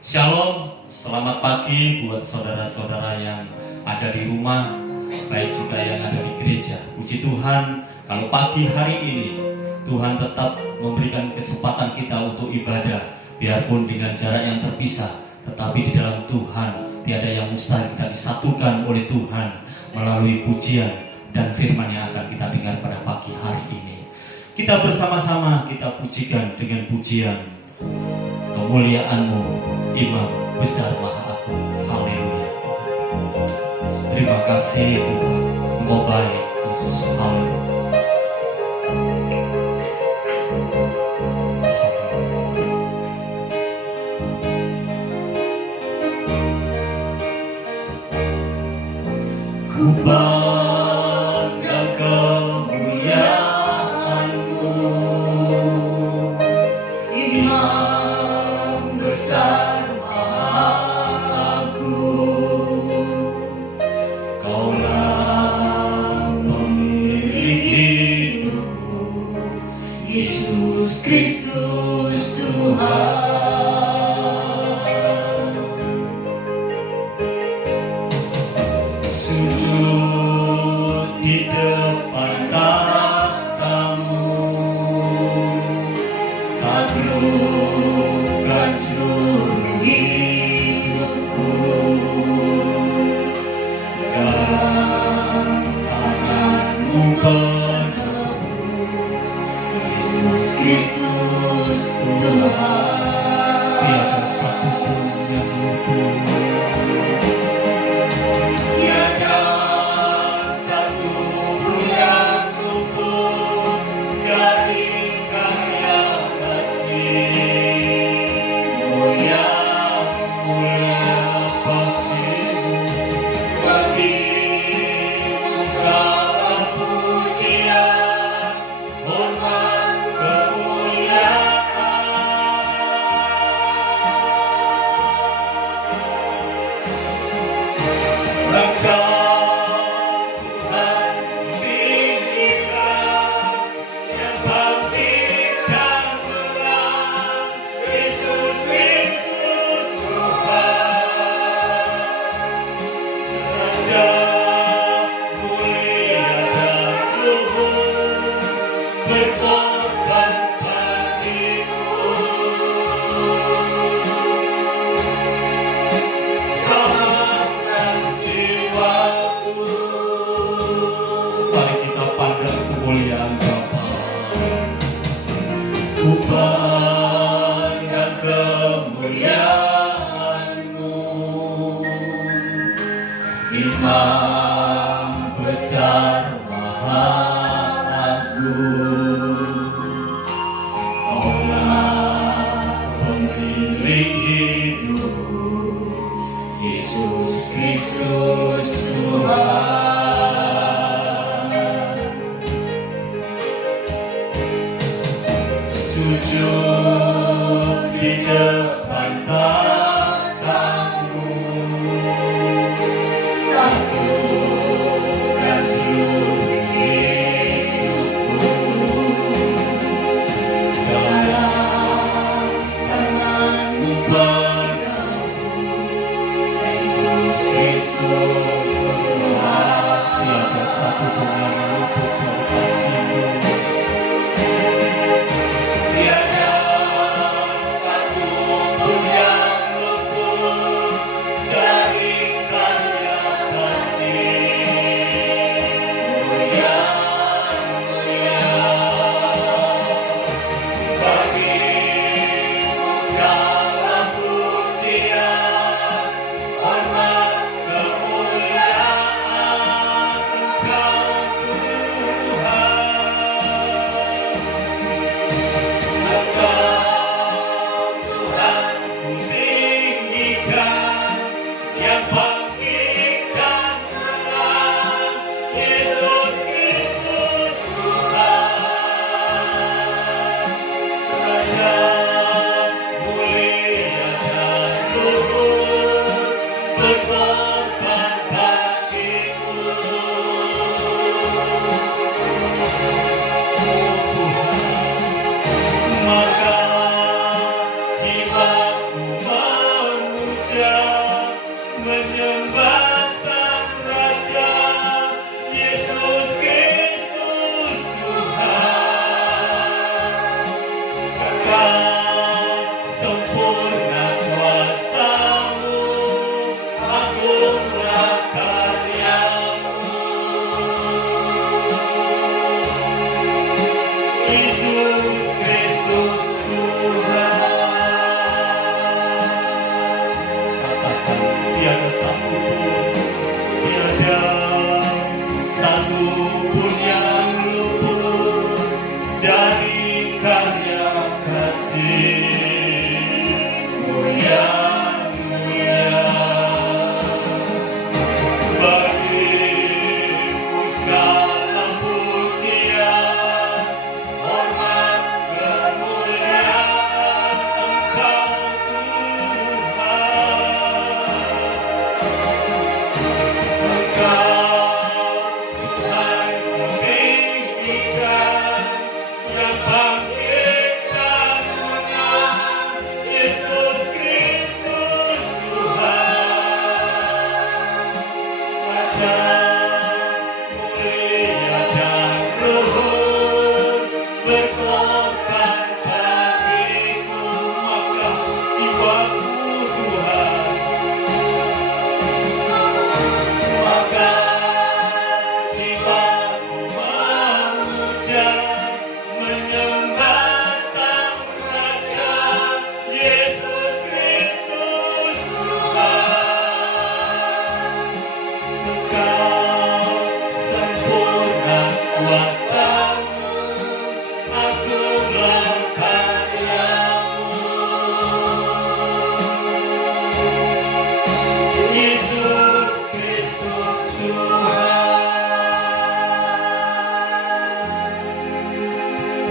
Shalom, selamat pagi buat saudara-saudara yang ada di rumah, baik juga yang ada di gereja. Puji Tuhan, kalau pagi hari ini Tuhan tetap memberikan kesempatan kita untuk ibadah, biarpun dengan jarak yang terpisah, tetapi di dalam Tuhan tiada yang mustahil. Kita disatukan oleh Tuhan melalui pujian dan firman yang akan kita dengar pada pagi hari ini. Kita bersama-sama kita pujikan dengan pujian kemuliaan-Mu, Imam besar Maha Agung. Haleluya. Terima kasih Tuhan, Engkau baik Yesus. Haleluya. Ku bangga kemuliaan-Mu, Imam besar Maha Agung. Kaulah pemilik hidupku, Yesus Kristus Tuhan. Sujud di depan takhta-Mu, taklukkan seluruh hidupku. Dan tangan-Mu penebus, Yesus Kristus Tuhan. Tiada satupun yang luput, tiada satupun yang luput dari karya kasih-Mu yang mulia. Bagimu segala pujian, hormat, kemuliaan. Engkau Tuhan tinggikan, yang bangkit dan menang, Yesus Kristus Tuhan. Raja mulia dan luhur, berkorban bagimu. Selamatkan jiwaku. Mari kita pandang kemuliaan Bapa. Ku pandang kemuliaan-Mu, Imam besar Maha Agung. Kaulah pemilik hidup, Yesus Kristus Tuhan. Sujud di depan takhta-Mu, taklukkan seluruh hidupku. Dalam tangan-Mu penebus, Yesus Kristus Tuhan. Tiada satupun yang luput dari kasih-Mu, tiada satupun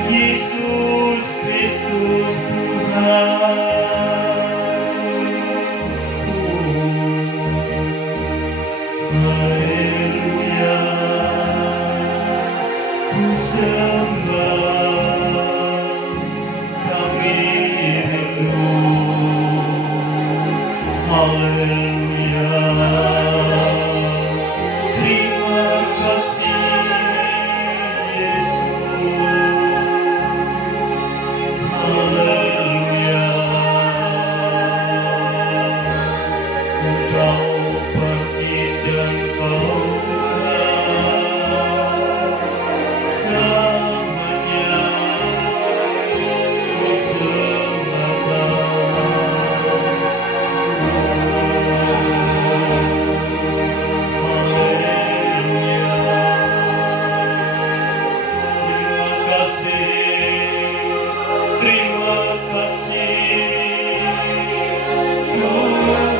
Yesus Kristus Tuhan. Haleluya, ku sembah, kami rindu. Haleluya, terima kasih Yesus. Haleluya, Engkau pergi dan Kau pulang selamanya. Ku sembah. Terima kasih Tuhan.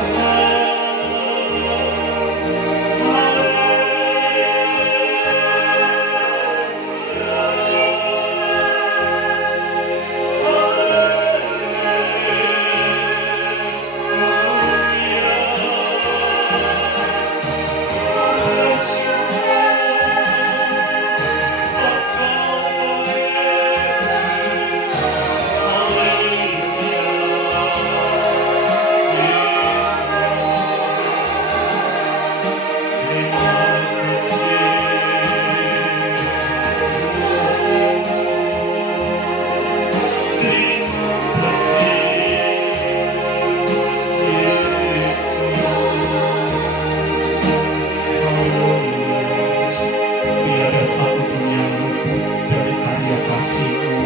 Tiada satu pun yang luput dari karya kasih-Mu.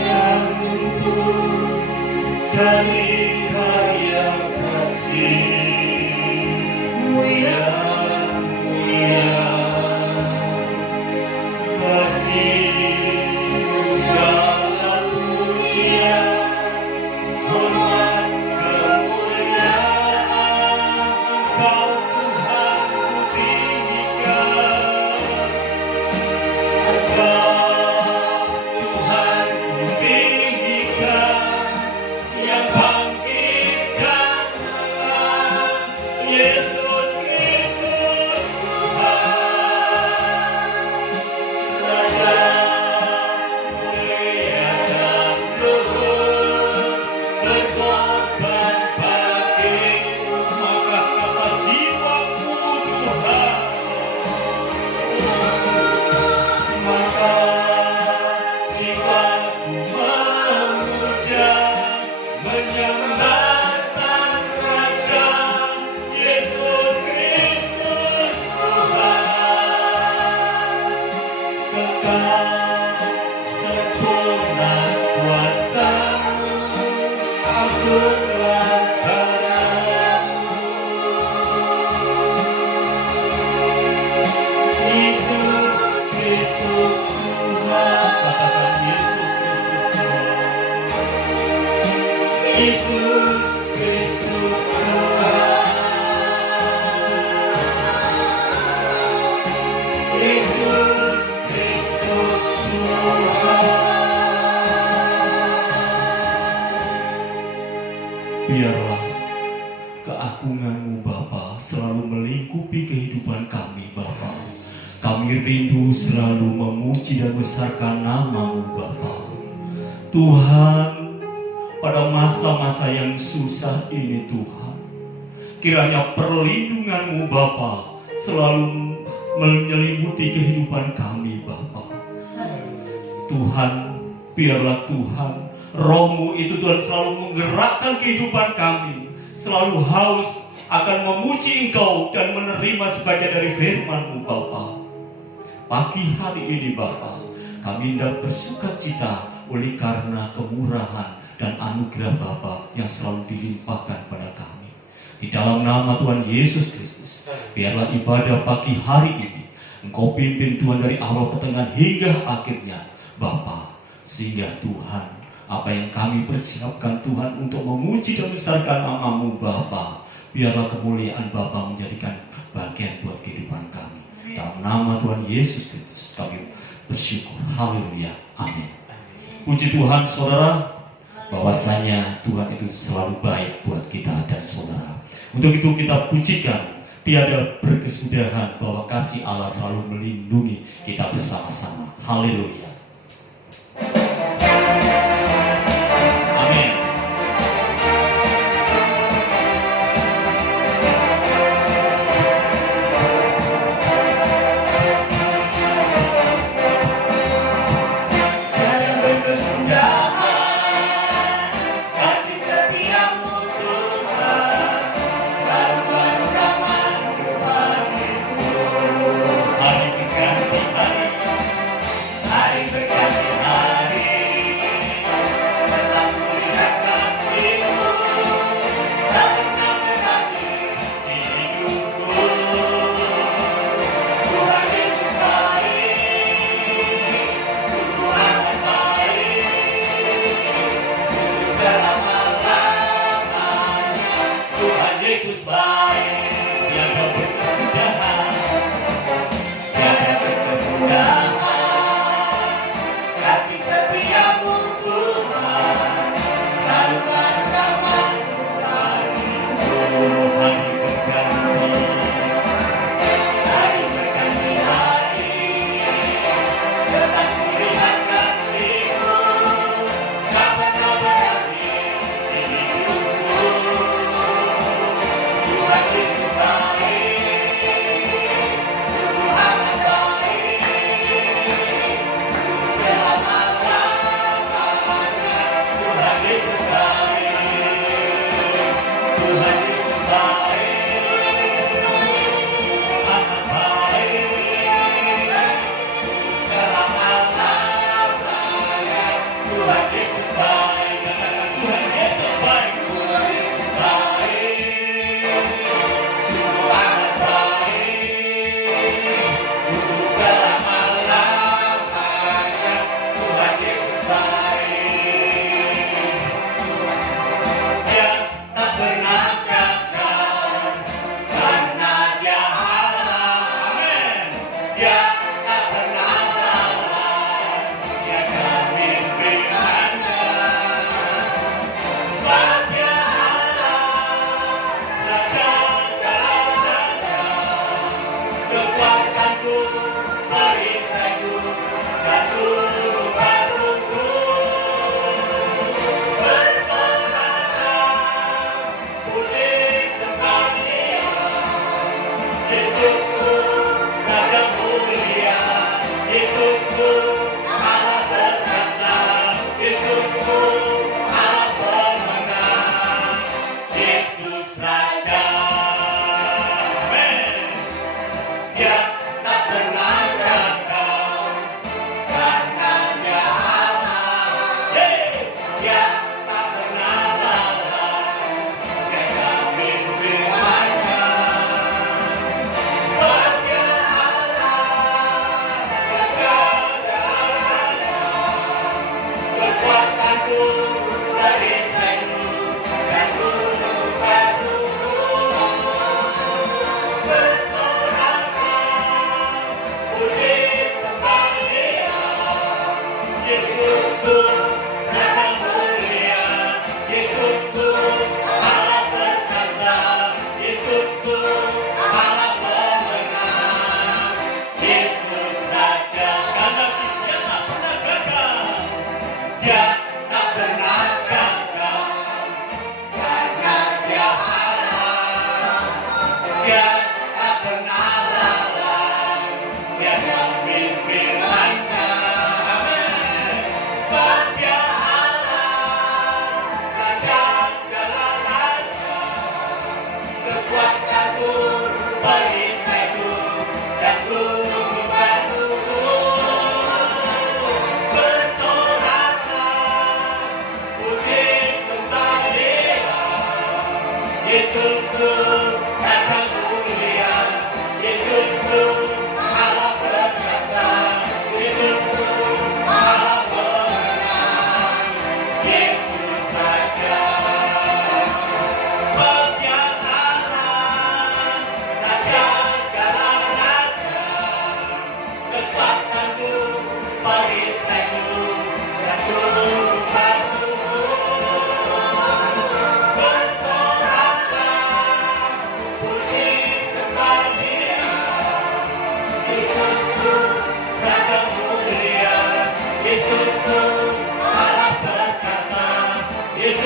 Yang luput dari karya kasih-Mu yang mulia. Bagi-Mu segala pujian, hormat, kemuliaan. Engkau Tuhan ku tinggikan. Engkau Tuhan ku tinggikan, yang bangkit dan menang. Yesus Kristus Tuhan, Raja mulia dan luhur, berkorban bagiku. Maka kata jiwaku Tuhan, maka jiwaku memuja, menyembah Sang Raja. Yesus Kristus Tuhan, kekal sempurna kuasa-Mu, agunglah karya-Mu. Yesus Kristus Tuhan, katakan Yesus Kristus Tuhan. Yesus Kristus Tuhan. Yesus Kristus Tuhan. Biarlah keagungan-Mu Bapa selalu melingkupi kehidupan kami Bapa. Kami rindu selalu memuji dan besarkan nama-Mu Bapa. Tuhan, pada masa-masa yang susah ini Tuhan, kiranya perlindungan-Mu Bapa selalu menyelimuti kehidupan kami Bapa. Tuhan, biarlah Tuhan, Roh-Mu itu Tuhan selalu menggerakkan kehidupan kami, selalu haus akan memuji Engkau dan menerima sebagian dari firman-Mu Bapa. Pagi hari ini Bapa, kami hendak bersukacita oleh karena kemurahan dan anugerah Bapa yang selalu dilimpahkan pada kami. Di dalam nama Tuhan Yesus Kristus, biarlah ibadah pagi hari ini Engkau pimpin Tuhan dari awal pertengahan hingga akhirnya Bapa, sehingga Tuhan, apa yang kami persiapkan Tuhan untuk memuji dan membesarkan nama-Mu Bapa, biarlah kemuliaan Bapa menjadikan bagian buat kehidupan kami. Dalam dalam nama Tuhan Yesus Kristus kami bersyukur. Haleluya. Amin. Puji Tuhan saudara, bahwasanya Tuhan itu selalu baik buat kita dan saudara. Untuk itu kita pujikan, tiada berkesudahan bahwa kasih Allah selalu melindungi kita bersama-sama. Haleluya. Amin. Tiada berkesudahan kasih setiamu Tuhan, selalu baru rahmat bagiku. Hari berganti hari, Hari berganti hari, tetap kulihat kasih-Mu, tak pernah berhenti di hidupku. Tuhan Yesus baik, sungguh amat baik, untuk selama-lamanya. Tuhan Yesus baik, tiada berkesudahan. tiada berkesudahan kasih setiamu Tuhan, selalu baru rahmat-Mu bagiku. Hari berganti, Hari berganti hari, tetap kulihat kasih-Mu, tak pernah berhenti di hidupku. Tuhan Yesus baik, sungguh amat baik, untuk selama-lamanya. Tuhan Yesus baik, Tuhan Yesus baik, amat baik. selama-lamanya. Tuhan Yesus baik, Katakan Tuhan Yesus baik. Tuhan Yesus baik, sungguh amat baik, untuk selama-lamanya. Tuhan Yesus baik, Dia tak pernah gagal, karena Dia Allah. Amin. Dia tak pernah lalai, Dia jamin firman-Nya. Sebab Dia Allah, Raja segala raja, kekuatanku, perisaiku, dan gunung batuku. Bersoraklah, puji sembah Dia, Yesusku, Raja mulia, Yesusku, Allah perkasa, Yesusku, Allah pemenang, Yesus Raja. Amin. Dia tak pernah gagal, karena Dia Allah. Dia tak pernah lalai, Dia jamin firman-Nya. Sebab Dia Allah, Raja segala raja, kekuatanku, perisaiku, dan gunung batuku. Bersoraklah,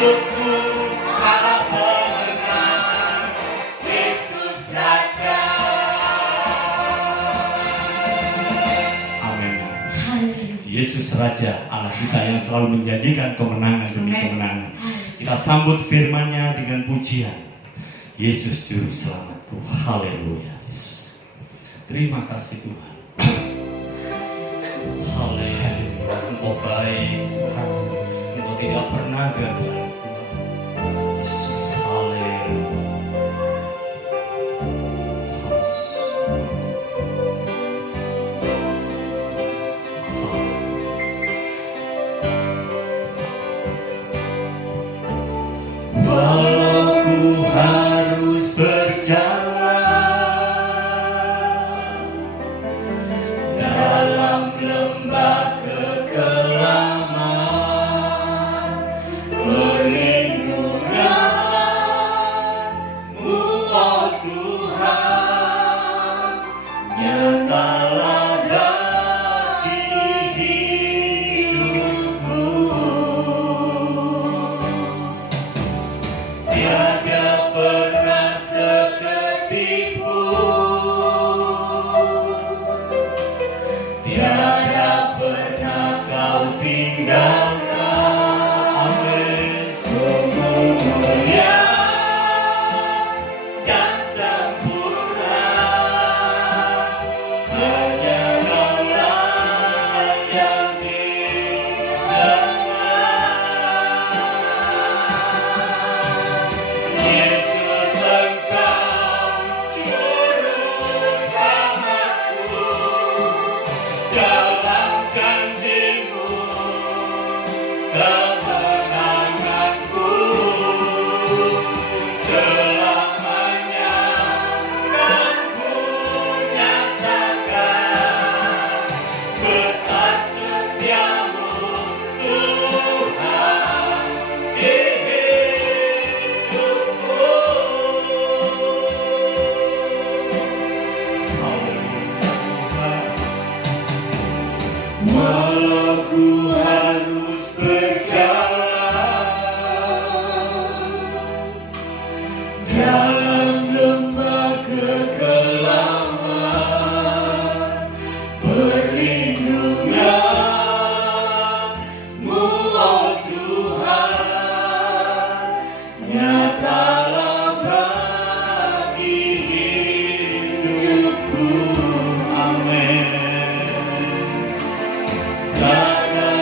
Yesusku Allah pemenang, Yesus Raja. Amin. Haleluya. Yesus Raja, Allah kita yang selalu menjanjikan kemenangan demi Amin. kemenangan. Kita sambut firman-Nya dengan pujian. Yesus Juru Selamatku. Haleluya. Yesus. Terima kasih Tuhan. Haleluya. Engkau baik Tuhan. Engkau tidak pernah gagal Tuhan. Yesus. Haleluya. Walau ku harus berjalan dalam lembah kekelaman, perlindungan-Mu, oh Tuhan, nyatalah di hidupku. Tiada pernah seketik pun, tiada pernah Kau tinggalkan. Amin. Sungguh mulia dan sempurna, hanya Kau-Lah yang bisa. Yesus Engkau Juru Selamatku, dalam janji-Mu kemenanganku selamanya kan ku nyatakan besar setiamu Tuhan di hidupku. Walau ku harus berjalan dalam lembah kekelaman, perlindungan-Mu, oh Tuhan, nyatalah bagi hidupku. Amin. Tiada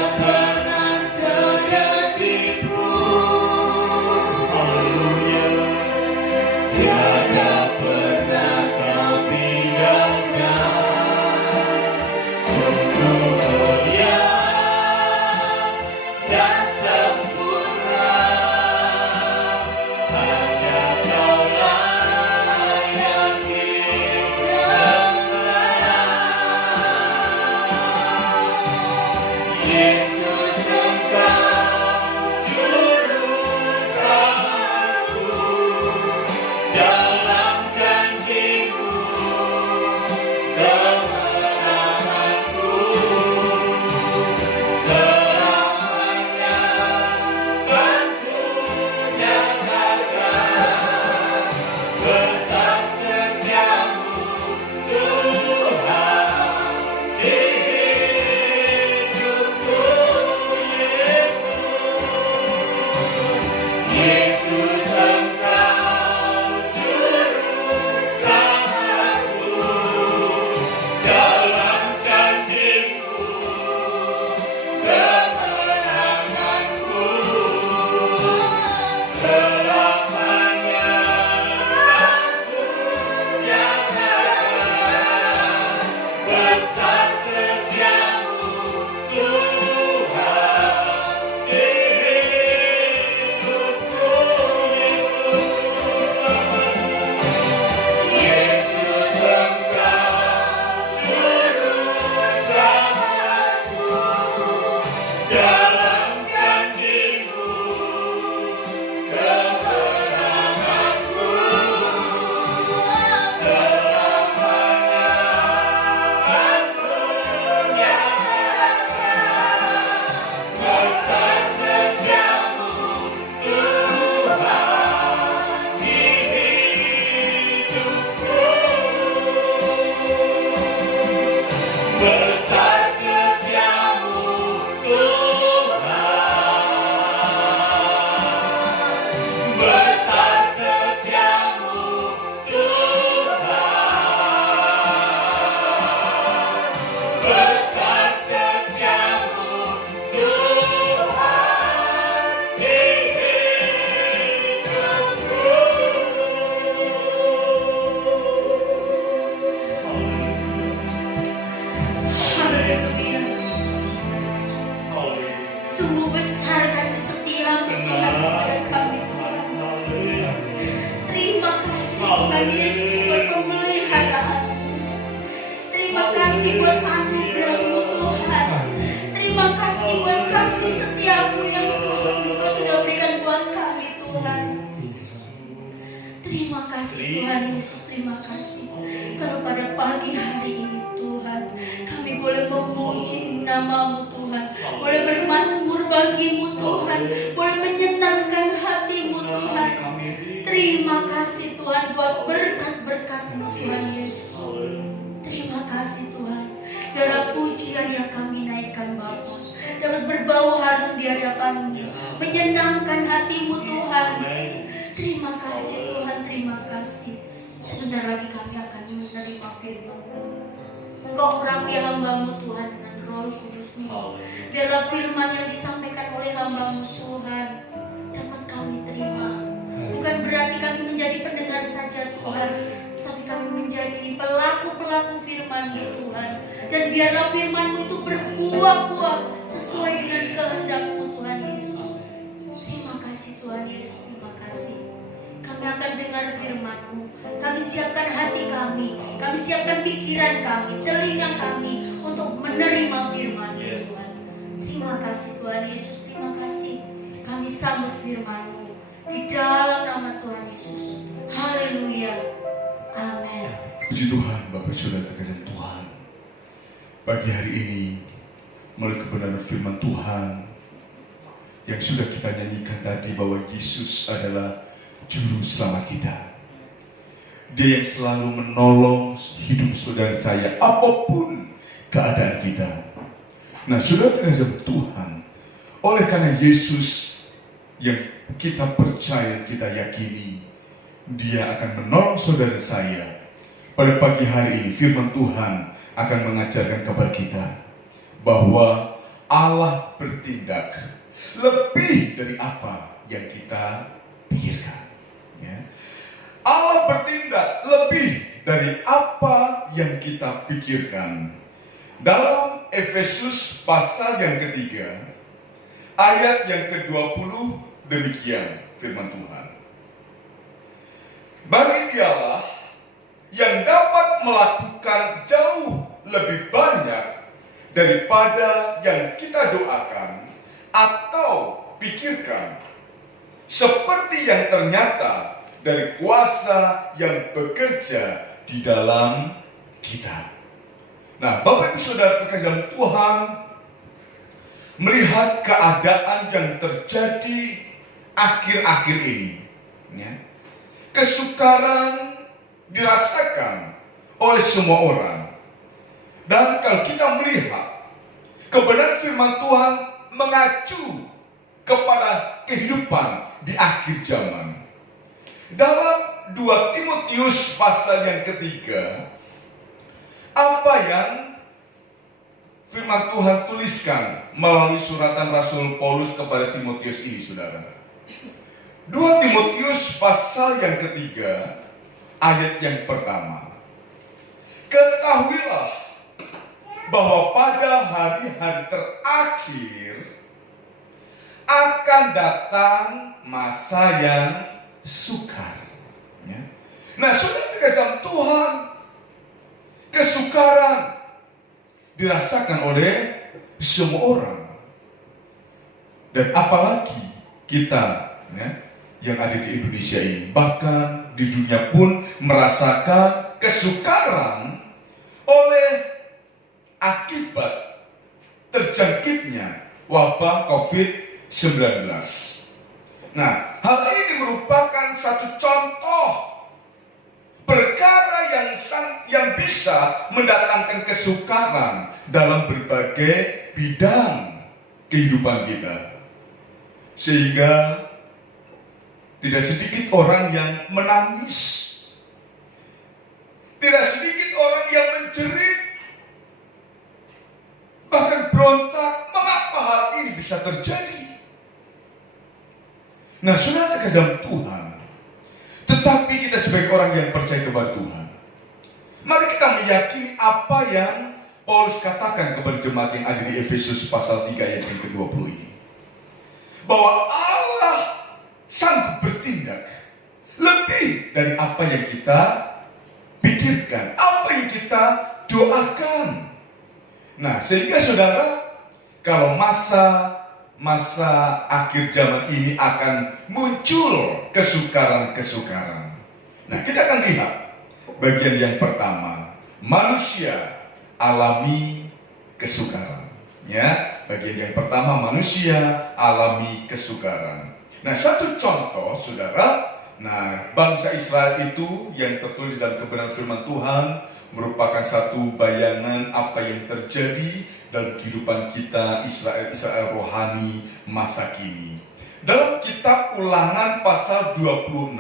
kasih buat anugerah-Mu Tuhan. Terima kasih buat kasih setiamu yang selalu Engkau sudah berikan buat kami Tuhan. Terima kasih Tuhan Yesus, terima kasih. Kalau pada pagi hari ini Tuhan, kami boleh memuji nama-Mu Tuhan, boleh bermazmur bagi-Mu Tuhan, boleh menyenangkan hati-Mu Tuhan. Terima kasih Tuhan buat berkat-berkat-Mu Tuhan Yesus. Terima kasih Tuhan. Biarlah pujian yang kami naikkan Bapa dapat berbau harum di hadapan-Mu, menyenangkan hati-Mu Tuhan. Terima kasih Tuhan, terima kasih. Sebentar lagi kami akan menerima firman-Mu. Engkau urapi hamba-Mu Tuhan dengan Roh Kudus-Mu. Biarlah firman yang disampaikan oleh hamba-Mu Tuhan dapat kami terima. Bukan berarti kami menjadi pendengar saja Tuhan, tapi kami menjadi pelaku-pelaku firman-Mu Tuhan. Dan biarlah firman-Mu itu berbuah-buah sesuai dengan kehendak-Mu Tuhan Yesus. Terima kasih Tuhan Yesus, terima kasih. Kami akan dengar firman-Mu. Kami siapkan hati kami siapkan pikiran kami, telinga kami untuk menerima firman-Mu Tuhan. Terima kasih Tuhan Yesus, terima kasih. Kami sambut firman-Mu di dalam nama Tuhan Yesus. Haleluya. Amin. Puji Tuhan, Bapak Saudara terkasih Tuhan. Pagi hari ini, melalui kebenaran firman Tuhan yang sudah kita nyanyikan tadi, bahwa Yesus adalah Juru Selamat kita. Dia yang selalu menolong hidup saudara saya, apapun keadaan kita. Nah, saudara terkasih Tuhan, oleh karena Yesus yang kita percaya, kita yakini, Dia akan menolong saudara saya. Pada pagi hari ini firman Tuhan akan mengajarkan kepada kita bahwa Allah bertindak lebih dari apa yang kita pikirkan. Ya. Allah bertindak lebih dari apa yang kita pikirkan. Dalam Efesus pasal yang ketiga, ayat yang ke-20, demikian firman Tuhan. Bagi Dialah yang dapat melakukan jauh lebih banyak daripada yang kita doakan atau pikirkan, seperti yang ternyata dari kuasa yang bekerja di dalam kita. Nah, Bapak Ibu Saudara terkasih Tuhan, melihat keadaan yang terjadi akhir-akhir ini, ya, kesukaran dirasakan oleh semua orang. Dan kalau kita melihat kebenaran firman Tuhan mengacu kepada kehidupan di akhir zaman. Dalam 2 Timotius pasal yang ketiga, apa yang firman Tuhan tuliskan melalui suratan Rasul Paulus kepada Timotius ini, saudara. 2 Timotius pasal yang ketiga, ayat yang pertama. Ketahuilah bahwa pada hari-hari terakhir akan datang masa yang sukar. Ya. Nah, saudara terkasih Tuhan, kesukaran dirasakan oleh semua orang. Dan apalagi kita, ya, yang ada di Indonesia ini, bahkan di dunia pun merasakan kesukaran oleh akibat terjangkitnya wabah COVID-19. Nah, hal ini merupakan satu contoh perkara yang bisa mendatangkan kesukaran dalam berbagai bidang kehidupan kita. Sehingga tidak sedikit orang yang menangis, tidak sedikit orang yang menjerit, bahkan berontak, mengapa hal ini bisa terjadi? Nah, saudara terkasih Tuhan, tetapi kita sebagai orang yang percaya kepada Tuhan, mari kita meyakini apa yang Paulus katakan kepada jemaat yang ada di Efesus pasal 3 ayat yang ke-20 ini. Bahwa Allah sanggup bertindak lebih dari apa yang kita pikirkan, apa yang kita doakan. Nah, sehingga saudara, kalau masa akhir zaman ini akan muncul kesukaran-kesukaran. Nah, kita akan lihat bagian yang pertama, manusia alami kesukaran. Ya, bagian yang pertama, manusia alami kesukaran. Nah, satu contoh, saudara. Nah, bangsa Israel itu yang tertulis dalam kebenaran firman Tuhan merupakan satu bayangan apa yang terjadi dalam kehidupan kita Israel rohani masa kini. Dalam kitab Ulangan pasal 26,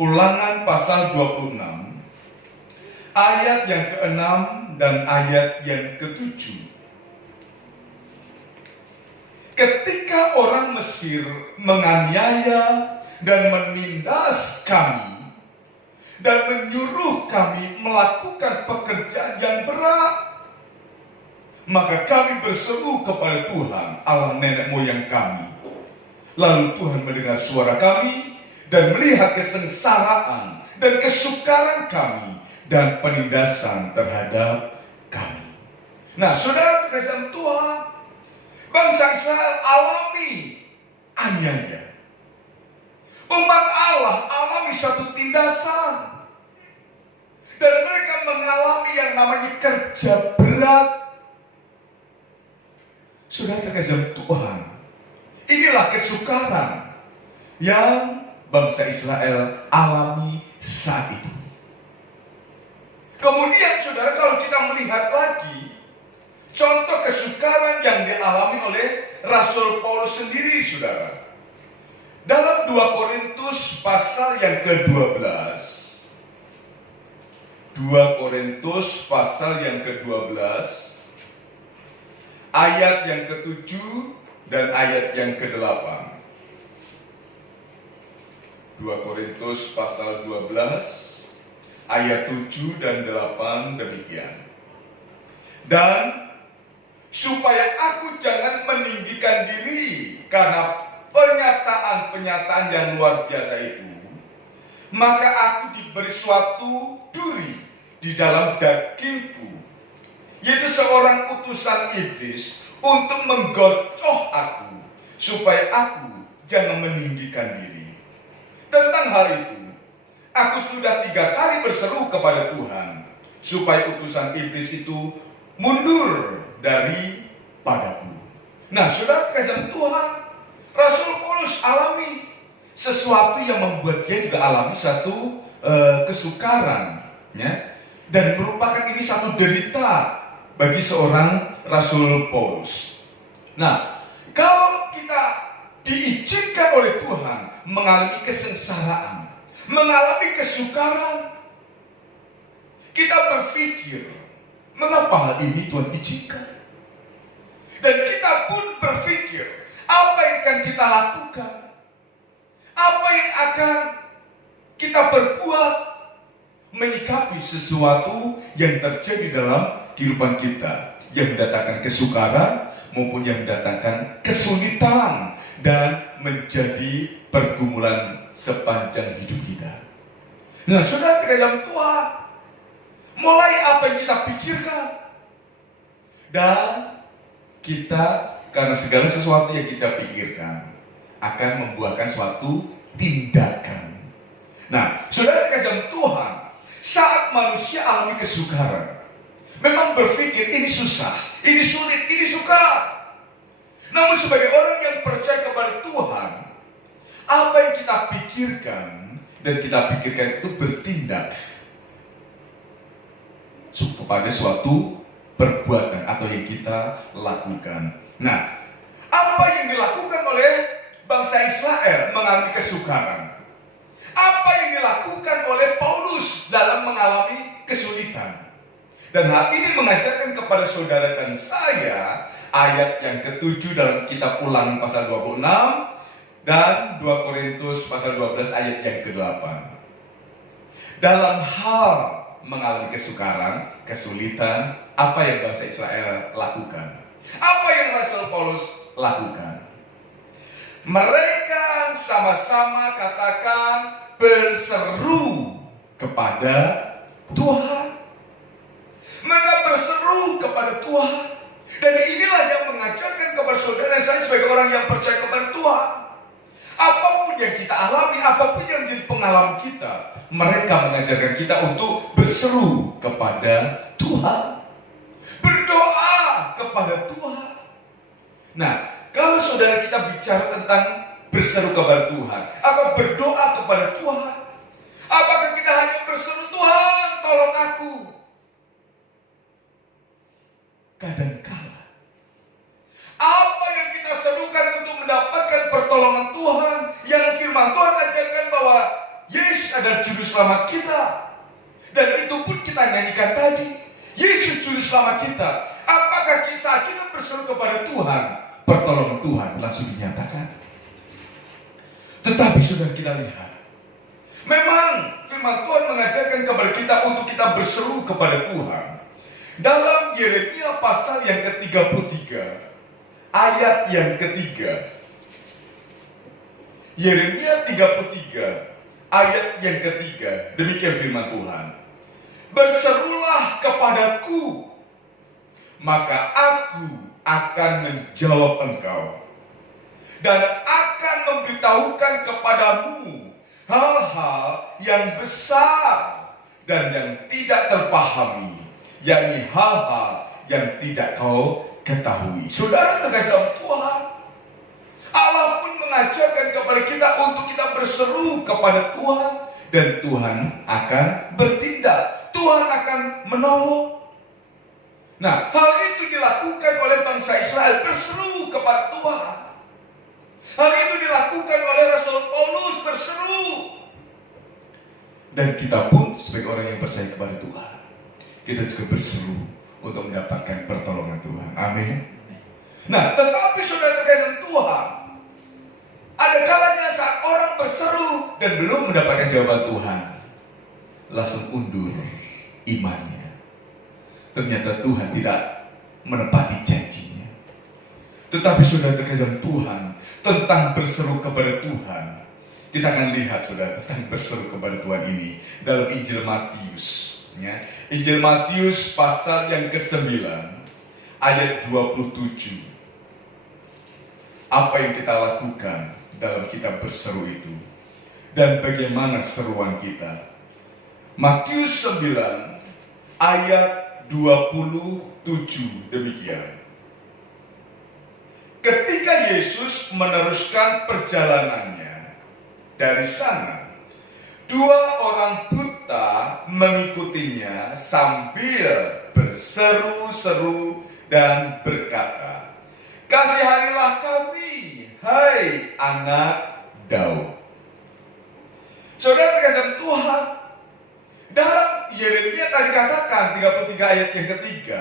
Ulangan pasal 26, ayat yang ke-6 dan ayat yang ke-7. Ketika orang Mesir menganiaya dan menindas kami dan menyuruh kami melakukan pekerjaan yang berat, maka kami berseru kepada Tuhan Allah nenek moyang kami. Lalu Tuhan mendengar suara kami dan melihat kesengsaraan dan kesukaran kami dan penindasan terhadap kami. Nah, saudara terkasih Tuhan, bangsa Israel alami aniaya. Umat Allah alami satu tindasan. Dan mereka mengalami yang namanya kerja berat. Saudara terkasih Tuhan, inilah kesukaran yang bangsa Israel alami saat itu. Kemudian saudara, kalau kita melihat lagi contoh kesukaran yang dialami oleh Rasul Paulus sendiri, saudara. Dalam 2 Korintus pasal yang ke-12. 2 Korintus pasal yang ke-12. Ayat yang ke-7 dan ayat yang ke-8. 2 Korintus pasal 12, ayat 7 dan 8 demikian. Dan supaya aku jangan meninggikan diri karena pernyataan-pernyataan yang luar biasa itu, maka aku diberi suatu duri di dalam dagingku, yaitu seorang utusan iblis untuk menggocoh aku, supaya aku jangan meninggikan diri. Tentang hal itu, aku sudah 3 kali berseru kepada Tuhan, supaya utusan iblis itu mundur daripadaku. Nah, saudara terkasih Tuhan, Rasul Paulus alami sesuatu yang membuat dia juga alami satu kesukaran, ya, dan merupakan ini satu derita bagi seorang Rasul Paulus. Nah, kalau kita diizinkan oleh Tuhan mengalami kesengsaraan, mengalami kesukaran, kita berpikir, mengapa hal ini Tuhan izinkan? Dan kita pun berpikir, apa yang akan kita lakukan? Apa yang akan kita perbuat menyikapi sesuatu yang terjadi dalam kehidupan kita, yang mendatangkan kesukaran maupun yang mendatangkan kesulitan dan menjadi pergumulan sepanjang hidup kita. Nah, saudara dalam Tuhan, mulai apa yang kita pikirkan, dan kita, karena segala sesuatu yang kita pikirkan akan membuahkan suatu tindakan. Nah, saudara dikasih Tuhan, saat manusia alami kesukaran, memang berpikir ini susah, ini sulit, ini sukar. Namun sebagai orang yang percaya kepada Tuhan, apa yang kita pikirkan dan kita pikirkan itu bertindak kepada suatu perbuatan atau yang kita lakukan. Nah, apa yang dilakukan oleh bangsa Israel mengalami kesukaran? Apa yang dilakukan oleh Paulus dalam mengalami kesulitan? Dan hal ini mengajarkan kepada saudara dan saya ayat yang ke-7 dalam kitab Ulangan pasal 26 dan 2 Korintus pasal 12 ayat yang ke-8. Dalam hal mengalami kesukaran, kesulitan, apa yang bangsa Israel lakukan? Apa yang Rasul Paulus lakukan? Mereka sama-sama katakan berseru kepada Tuhan. Tuhan. Dan inilah yang mengajarkan kepada saudara dan saya sebagai orang yang percaya kepada Tuhan. Apapun yang kita alami, apapun yang menjadi pengalaman kita, mereka mengajarkan kita untuk berseru kepada Tuhan. Berdoa kepada Tuhan. Nah, kalau saudara kita bicara tentang berseru kepada Tuhan atau berdoa kepada Tuhan, apakah kita hanya berseru, Tuhan tolong aku? Kadangkala apa yang kita serukan untuk mendapatkan pertolongan Tuhan, yang firman Tuhan ajarkan bahwa Yesus adalah juru selamat kita, dan itu pun kita nyanyikan tadi, Yesus juru selamat kita. Apakah saat kita berseru kepada Tuhan, pertolongan Tuhan langsung dinyatakan? Tetapi sudah kita lihat, memang firman Tuhan mengajarkan kepada kita untuk kita berseru kepada Tuhan. Dalam Yeremia pasal yang ke-33, ayat yang ketiga. Yeremia 33, ayat yang ketiga. Demikian firman Tuhan. Berserulah kepadaku, maka aku akan menjawab engkau, dan akan memberitahukan kepadamu hal-hal yang besar dan yang tidak terpahami, yakni hal-hal yang tidak kau ketahui. Saudara terkasih dalam Tuhan, Allah pun mengajarkan kepada kita untuk kita berseru kepada Tuhan, dan Tuhan akan bertindak, Tuhan akan menolong. Nah, hal itu dilakukan oleh bangsa Israel, berseru kepada Tuhan. Hal itu dilakukan oleh Rasul Paulus, berseru. Dan kita pun sebagai orang yang percaya kepada Tuhan, kita juga berseru untuk mendapatkan pertolongan Tuhan. Amin. Nah, tetapi saudara terkait Tuhan, ada kalanya saat orang berseru dan belum mendapatkan jawaban Tuhan, langsung undur imannya. Ternyata Tuhan tidak menepati janjinya. Tetapi saudara terkait Tuhan, tentang berseru kepada Tuhan, kita akan lihat saudara tentang berseru kepada Tuhan ini dalam Injil Matius. Ya. Injil Matius pasal yang ke-9 ayat 27. Apa yang kita lakukan dalam kita berseru itu, dan bagaimana seruan kita? Matius 9 ayat 27 demikian. Ketika Yesus meneruskan perjalanannya dari sana, 2 orang buta mengikutinya sambil berseru-seru dan berkata, "Kasihanilah kami, hai anak Daud." Saudara terkasih Tuhan, dalam Yeremia tadi katakan 33 ayat yang ketiga,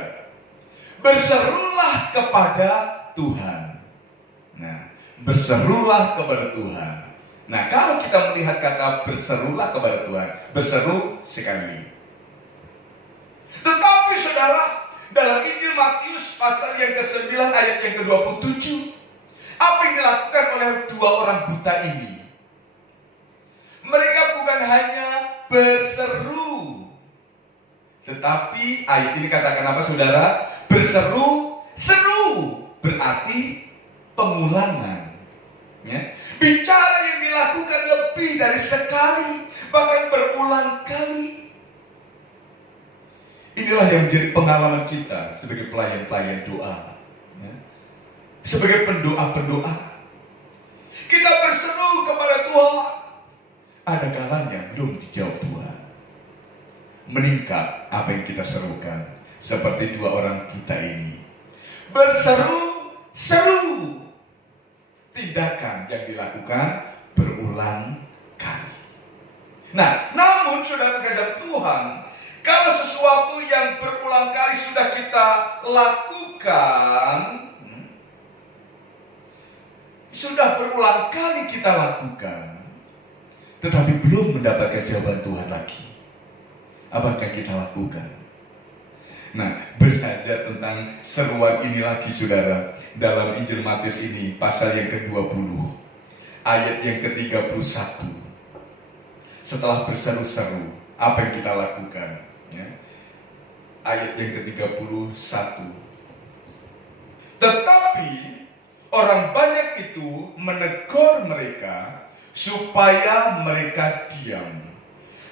berserulah kepada Tuhan. Nah, berserulah kepada Tuhan. Nah, kalau kita melihat kata berserulah kepada Tuhan, berseru sekali. Tetapi saudara, dalam Injil Matius pasal yang ke-9 ayat yang ke-27, apa yang dilakukan oleh 2 orang buta ini? Mereka bukan hanya berseru, tetapi ayat ini katakan apa saudara? Berseru, seru berarti pengulangan. Ya. Bicara yang dilakukan lebih dari sekali, bahkan berulang kali. Inilah yang menjadi pengalaman kita sebagai pelayan-pelayan doa, ya. Sebagai pendoa-pendoa. Kita berseru kepada Tuhan, ada kalanya belum dijawab Tuhan. Meningkat apa yang kita serukan, seperti 2 orang kita ini. Berseru, seru. Tindakan yang dilakukan berulang kali. Nah, namun saudara terkasih Tuhan, kalau sesuatu yang berulang kali sudah kita lakukan, sudah berulang kali kita lakukan, tetapi belum mendapatkan jawaban Tuhan lagi, apakah kita lakukan? Nah, belajar tentang seruan ini lagi saudara, dalam Injil Matius ini pasal yang ke-20 ayat yang ke-31. Setelah berseru-seru, apa yang kita lakukan, ya? Ayat yang ke-31, Tetapi orang banyak itu menegur mereka supaya mereka diam.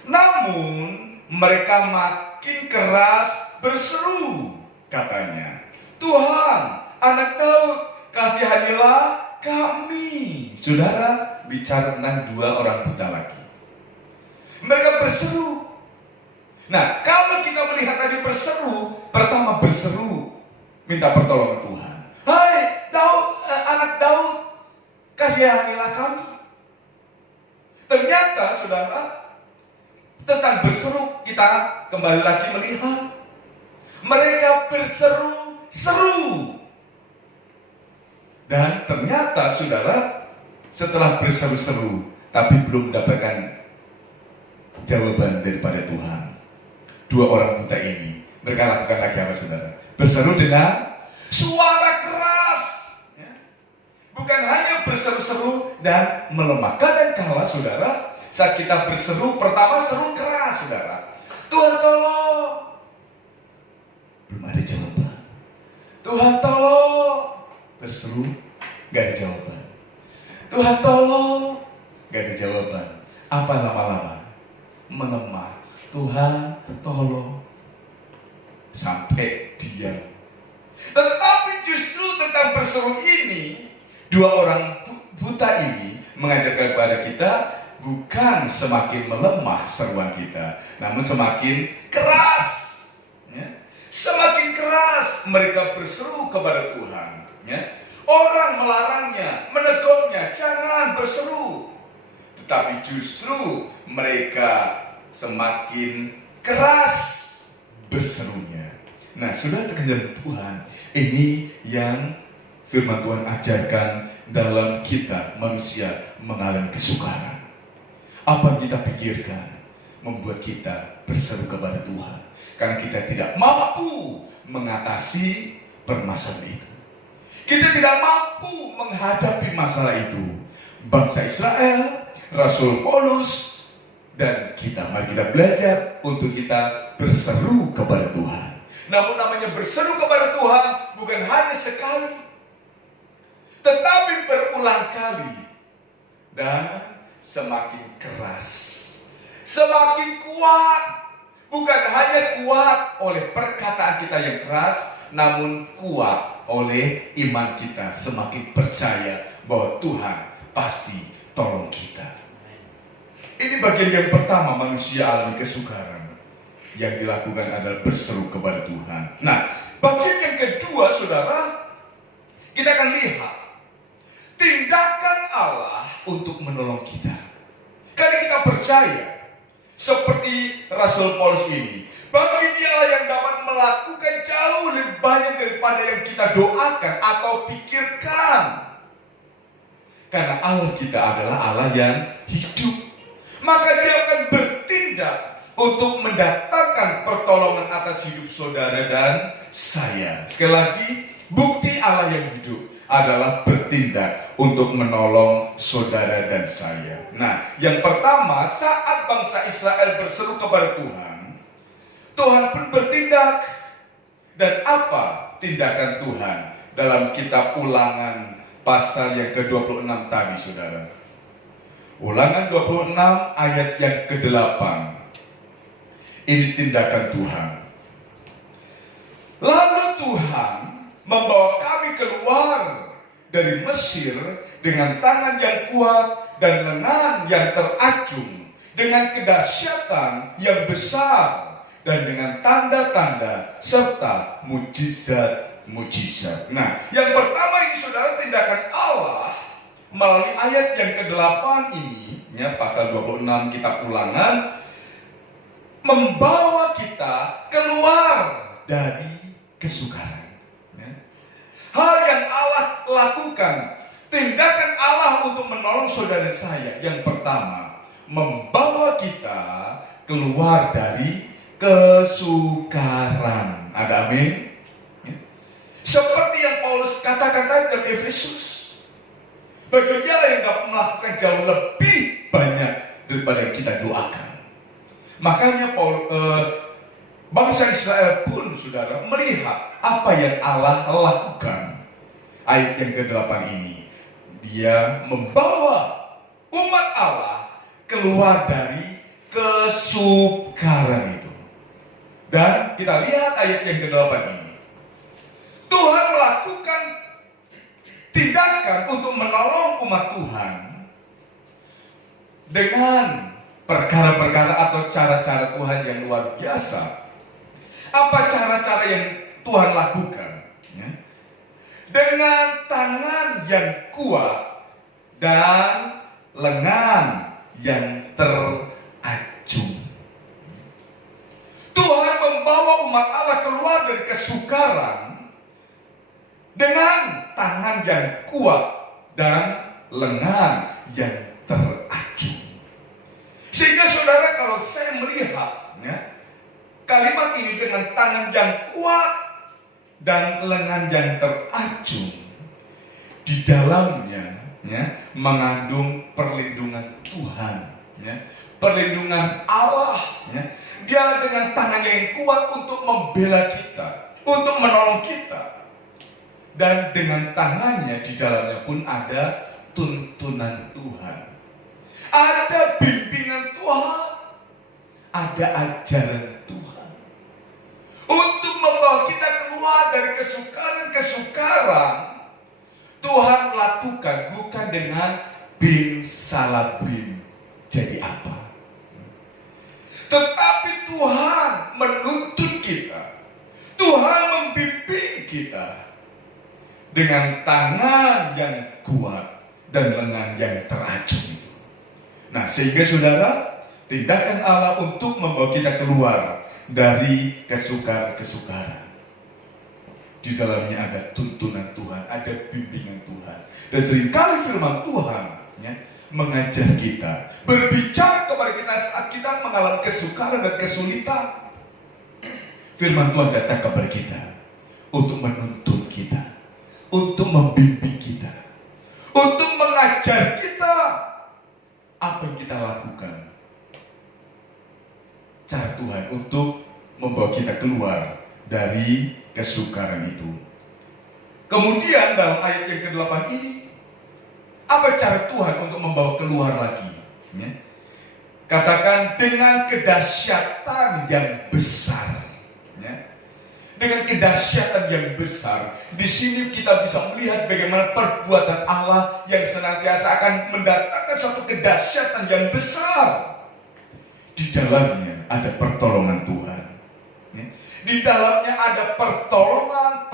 Namun mereka makin keras berseru, katanya, "Tuhan, Anak Daud, kasihanilah kami." Saudara, bicara tentang dua orang buta lagi. Mereka berseru. Nah, kalau kita melihat tadi berseru, pertama berseru minta pertolongan Tuhan. "Hai Daud, Anak Daud, kasihanilah kami." Ternyata saudara, tentang berseru kita kembali lagi melihat mereka berseru-seru. Dan ternyata saudara, setelah berseru-seru tapi belum mendapatkan jawaban daripada Tuhan, dua orang buta ini mereka lakukan lagi apa saudara? Berseru dengan suara keras, ya. Bukan hanya berseru-seru dan melemah. Kadang-kala saudara, saat kita berseru, pertama seru keras saudara, "Tuhan tolong." Belum ada jawaban. "Tuhan tolong." Berseru, gak ada jawaban. "Tuhan tolong." Gak ada jawaban. Apa lama-lama? Melemah. "Tuhan tolong." Sampai diam. Tetapi justru tentang berseru ini, dua orang buta ini mengajarkan kepada kita bukan semakin melemah seruan kita, namun semakin keras, ya. Semakin keras mereka berseru kepada Tuhan, ya. Orang melarangnya, menegurnya, "Jangan berseru." Tetapi justru mereka semakin keras berserunya. Nah, sudah terkejut Tuhan, ini yang firman Tuhan ajarkan dalam kita manusia mengalami kesukaran. Apa yang kita pikirkan membuat kita berseru kepada Tuhan, karena kita tidak mampu mengatasi permasalahan itu. Kita tidak mampu menghadapi masalah itu. Bangsa Israel, Rasul Paulus, dan kita, mari kita belajar untuk kita berseru kepada Tuhan. Namun namanya berseru kepada Tuhan bukan hanya sekali, tetapi berulang kali. Dan semakin keras, semakin kuat. Bukan hanya kuat oleh perkataan kita yang keras, namun kuat oleh iman kita. Semakin percaya bahwa Tuhan pasti tolong kita. Ini bagian yang pertama, manusia alami kesukaran. Yang dilakukan adalah berseru kepada Tuhan. Nah, bagian yang kedua, saudara, kita akan lihat tindakan Allah untuk menolong kita. Karena kita percaya, seperti Rasul Paulus ini, bahwa dialah yang dapat melakukan jauh lebih banyak daripada yang kita doakan atau pikirkan. Karena Allah kita adalah Allah yang hidup. Maka dia akan bertindak untuk mendatangkan pertolongan atas hidup saudara dan saya. Sekali lagi, bukti Allah yang hidup adalah bertindak untuk menolong saudara dan saya. Nah, yang pertama, saat bangsa Israel berseru kepada Tuhan, Tuhan pun bertindak. Dan apa tindakan Tuhan dalam kitab Ulangan pasal yang ke-26 tadi, saudara? Ulangan 26 ayat yang ke-8. Ini tindakan Tuhan. "Lalu Tuhan membawa kami keluar dari Mesir dengan tangan yang kuat dan lengan yang teracung, dengan kedahsyatan yang besar dan dengan tanda-tanda serta mujizat-mujizat." Nah, yang pertama ini saudara, tindakan Allah melalui ayat yang ke-8 ini, ya, pasal 26 kitab Ulangan, membawa kita keluar dari kesukaran. Ya. Hal yang Allah lakukan, tindakan Allah untuk menolong saudara saya, yang pertama, membawa kita keluar dari kesukaran. Ada amin? Ya. Seperti yang Paulus katakan tadi dalam Efesus, bagi dialah yang dapat melakukan jauh lebih banyak daripada yang kita doakan. Makanya bangsa Israel pun, saudara, melihat apa yang Allah lakukan. ayat yang ke-8 ini, dia membawa umat Allah keluar dari kesukaran itu. Dan kita lihat ayat yang ke-8 ini. Tuhan melakukan tindakan untuk menolong umat Tuhan dengan perkara-perkara atau cara-cara Tuhan yang luar biasa. Apa cara-cara yang Tuhan lakukan? Ya. Dengan tangan yang kuat dan lengan yang teracung. Tuhan membawa umat Allah keluar dari kesukaran dengan tangan yang kuat dan lengan yang teracung. Sehingga saudara, kalau saya melihat kalimat ini dengan tangan yang kuat dan lengan yang teracung, di dalamnya mengandung perlindungan Tuhan, perlindungan Allah. Dia dengan tangannya yang kuat untuk membela kita, untuk menolong kita. Dan dengan tangannya di dalamnya pun ada tuntunan Tuhan, ada bimbingan Tuhan, ada ajaran Tuhan untuk membawa kita keluar dari kesukaran-kesukaran. Tuhan lakukan bukan dengan bim salah bim jadi apa, tetapi Tuhan menuntun kita, Tuhan membimbing kita dengan tangan yang kuat dan lengan yang teracung itu. Nah, sehingga saudara, tindakan Allah untuk membawa kita keluar dari kesukaran-kesukaran, di dalamnya ada tuntunan Tuhan, ada bimbingan Tuhan. Dan seringkali firman Tuhan mengajar kita, berbicara kepada kita saat kita mengalami kesukaran dan kesulitan. Firman Tuhan datang kepada kita untuk menuntun kita, untuk membimbing kita, untuk mengajar kita apa yang kita lakukan. Cara Tuhan untuk membawa kita keluar dari kesukaran itu. Kemudian dalam ayat yang ke-8 ini, apa cara Tuhan untuk membawa keluar lagi? Katakan dengan kedahsyatan yang besar. Dengan kedahsyatan yang besar. Di sini kita bisa melihat bagaimana perbuatan Allah yang senantiasa akan mendatangkan suatu kedahsyatan yang besar. Di dalamnya ada pertolongan Tuhan. Di dalamnya ada pertolongan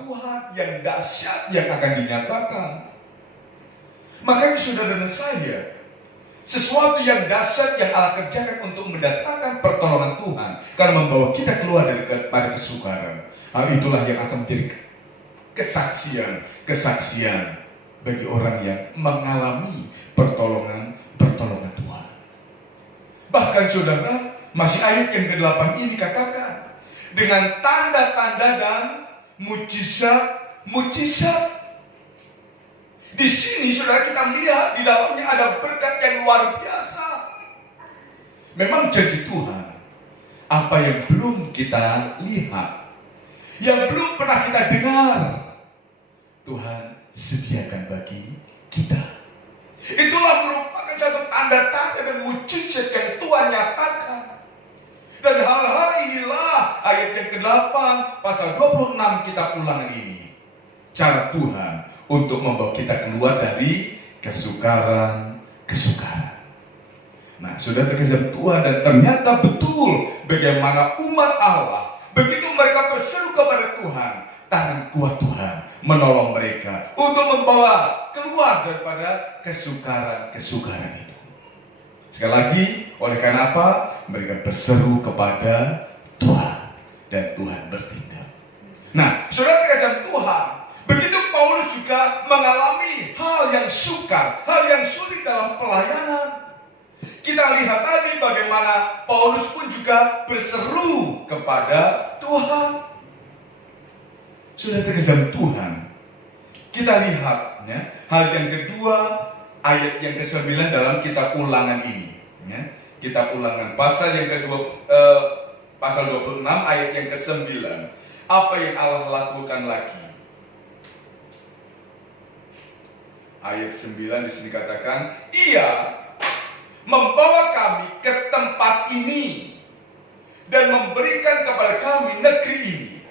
Tuhan yang dahsyat yang akan dinyatakan. Makanya saudara dan saya, sesuatu yang dahsyat yang Allah kerjakan untuk mendatangkan pertolongan Tuhan karena membawa kita keluar daripada kesukaran. Hal itulah yang akan menjadi kesaksian bagi orang yang mengalami pertolongan Tuhan. Bahkan saudara, masih ayat yang ke-8 ini katakan, dengan tanda-tanda dan mujizat. Di sini saudara kita melihat di dalamnya ada berkat yang luar biasa. Memang janji Tuhan, apa yang belum kita lihat, yang belum pernah kita dengar, Tuhan sediakan bagi kita. Itulah merupakan satu tanda-tanda dan mujizat yang Tuhan nyatakan. Dan hal-hal inilah ayat yang ke-8 pasal 26 kitab Ulangan ini. Cara Tuhan untuk membawa kita keluar dari kesukaran. Nah, sudah terkesan Tuhan, dan ternyata betul bagaimana umat Allah, begitu mereka berseru kepada Tuhan, tangan kuat Tuhan menolong mereka untuk membawa keluar daripada kesukaran itu. Sekali lagi, oleh karena apa? Mereka berseru kepada Tuhan dan Tuhan bertindak. Nah, saudara terkesan Tuhan, begitu Paulus juga mengalami hal yang sukar, hal yang sulit dalam pelayanan. Kita lihat tadi bagaimana Paulus pun juga berseru kepada Tuhan. Sudah terkesan Tuhan. Kita lihat hal yang kedua, ayat yang ke-9 dalam kitab Ulangan ini. Kitab Ulangan pasal yang kedua, pasal 26 ayat yang ke-9. Apa yang Allah lakukan lagi? Ayat 9 di sini katakan, Ia membawa kami ke tempat ini dan memberikan kepada kami negeri ini,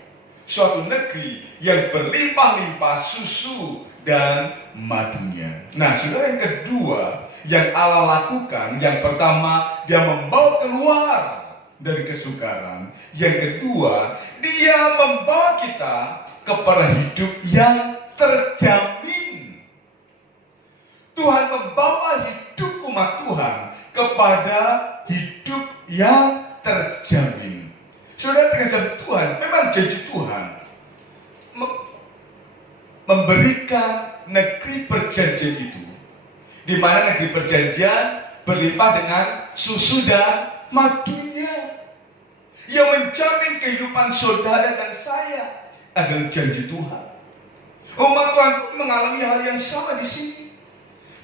suatu negeri yang berlimpah-limpah susu dan madunya. Nah, saudara, yang kedua yang Allah lakukan, yang pertama Dia membawa keluar dari kesukaran, yang kedua Dia membawa kita kepada hidup yang terjamin. Tuhan membawa hidup umat Tuhan kepada hidup yang terjamin. Saudara, terkasih Tuhan, memang janji Tuhan memberikan negeri perjanjian itu, di mana negeri perjanjian berlimpah dengan susu dan madunya, yang menjamin kehidupan saudara dan saya adalah janji Tuhan. Umat Tuhan mengalami hal yang sama di sini,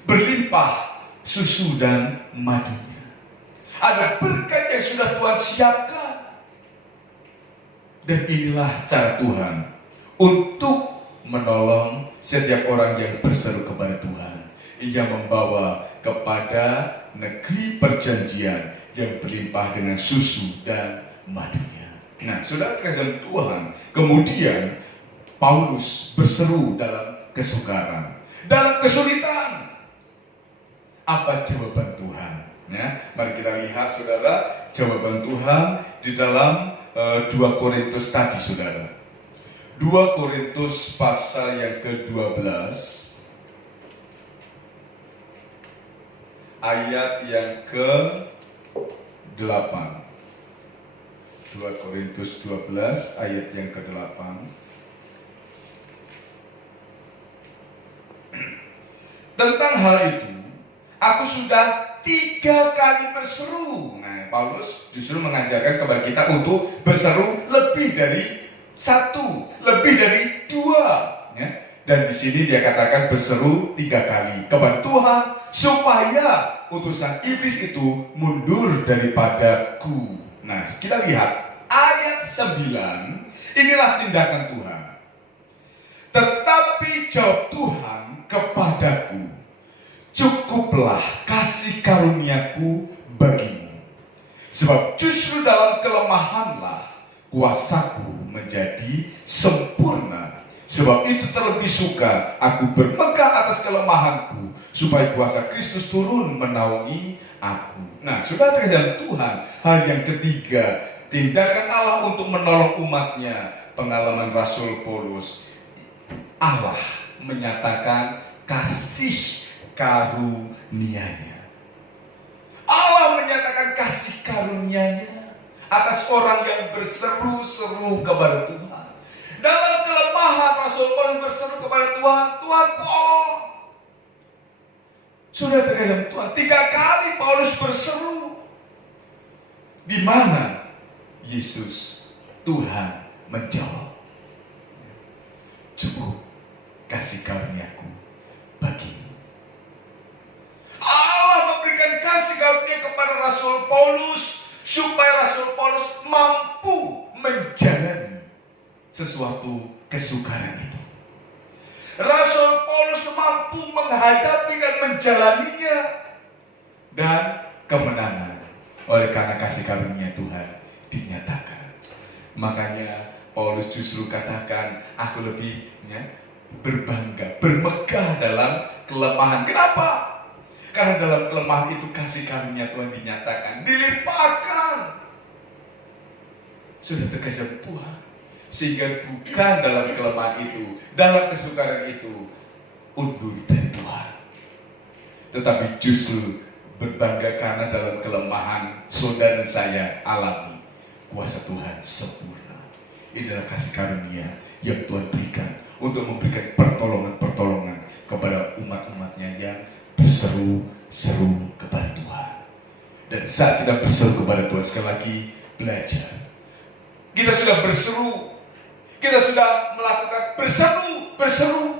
berlimpah susu dan madunya. Ada berkat yang sudah Tuhan siapkan. Dan inilah cara Tuhan untuk menolong setiap orang yang berseru kepada Tuhan. Ia membawa kepada negeri perjanjian yang berlimpah dengan susu dan madunya. Nah, saudara terkasih Tuhan, kemudian Paulus berseru dalam kesukaran, dalam kesulitan. Apa jawaban Tuhan? Ya, mari kita lihat, saudara, jawaban Tuhan di dalam 2 Korintus tadi, saudara. 2 Korintus pasal yang ke-12 ayat yang ke-8. 2 Korintus 12 ayat yang ke-8. Tentang hal itu aku sudah 3 kali berseru. Nah, Paulus justru mengajarkan kepada kita untuk berseru lebih dari 1, lebih dari 2. Ya. Dan di sini dia katakan berseru 3 kali kepada Tuhan supaya utusan iblis itu mundur daripadaku. Nah, kita lihat ayat 9. Inilah tindakan Tuhan. Tetapi jawab Tuhan kepadaku, cukuplah kasih karuniaku bagimu. Sebab justru dalam kelemahanlah kuasaku menjadi sempurna. Sebab itu terlebih suka aku bermegah atas kelemahanku, supaya kuasa Kristus turun menaungi aku. Nah, saudara terkasih Tuhan, hal yang ketiga, tindakan Allah untuk menolong umatnya, pengalaman Rasul Paulus. Allah menyatakan kasih karunia-Nya. Allah menyatakan kasih karunia-Nya atas orang yang berseru-seru kepada Tuhan. Dalam kelemahan Rasul Paulus berseru kepada Tuhan, Tuhan tolong. Sudah terkadang Tuhan, 3 kali Paulus berseru. Di mana Yesus, Tuhan menjawab, cukup kasih karuniaku bagimu. Allah memberikan kasih karunia kepada Rasul Paulus supaya Rasul Paulus mampu menjalani sesuatu kesukaran itu. Rasul Paulus mampu menghadapi dan menjalaninya, dan kemenangan oleh karena kasih karunia Tuhan dinyatakan. Makanya Paulus justru katakan, aku lebih berbangga, bermegah dalam kelemahan. Kenapa? Karena dalam kelemahan itu kasih karunia Tuhan dinyatakan, dilimpahkan. Sudah terkesan Tuhan, sehingga bukan dalam kelemahan itu, dalam kesukaran itu undur dari Tuhan, tetapi justru berbangga karena dalam kelemahan saudara dan saya alami kuasa Tuhan sempurna. Inilah kasih karunia yang Tuhan berikan untuk memberikan pertolongan-pertolongan kepada umat-umatnya yang berseru-seru kepada Tuhan. Dan saat kita berseru kepada Tuhan, sekali lagi belajar. Kita sudah berseru, kita sudah melakukan berseru.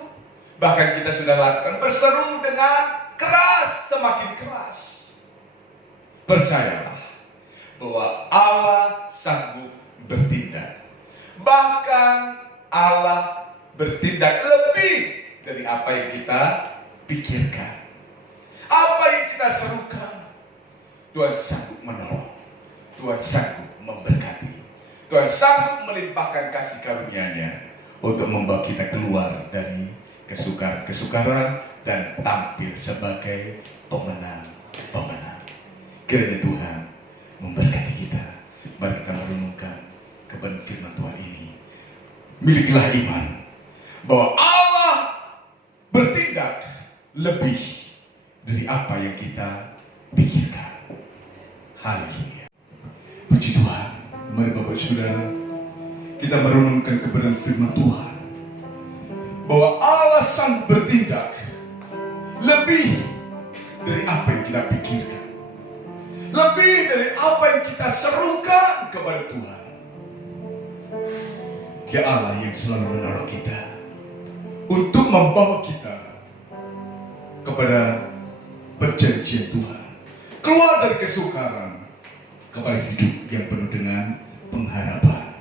Bahkan kita sudah lakukan berseru dengan keras, semakin keras. Percayalah bahwa Allah sanggup bertindak. Bahkan Allah bertindak lebih dari apa yang kita pikirkan, apa yang kita serukan, Tuhan sanggup menolong, Tuhan sanggup memberkati, Tuhan sanggup melimpahkan kasih karunia-Nya untuk membawa kita keluar dari kesukaran-kesukaran dan tampil sebagai pemenang-pemenang. Kiranya Tuhan memberkati kita. Mari kita merenungkan kebenaran firman Tuhan ini. Milikilah iman bahwa Allah bertindak lebih dari apa yang kita pikirkan. Haleluya. Puji Tuhan. Mari Bapak Saudara, kita merenungkan kebenaran firman Tuhan bahwa Allah sanggup bertindak lebih dari apa yang kita pikirkan, lebih dari apa yang kita serukan kepada Tuhan. Dia Allah yang selalu menolong kita untuk membawa kita kepada perjanjian Tuhan, keluar dari kesukaran kepada hidup yang penuh dengan pengharapan.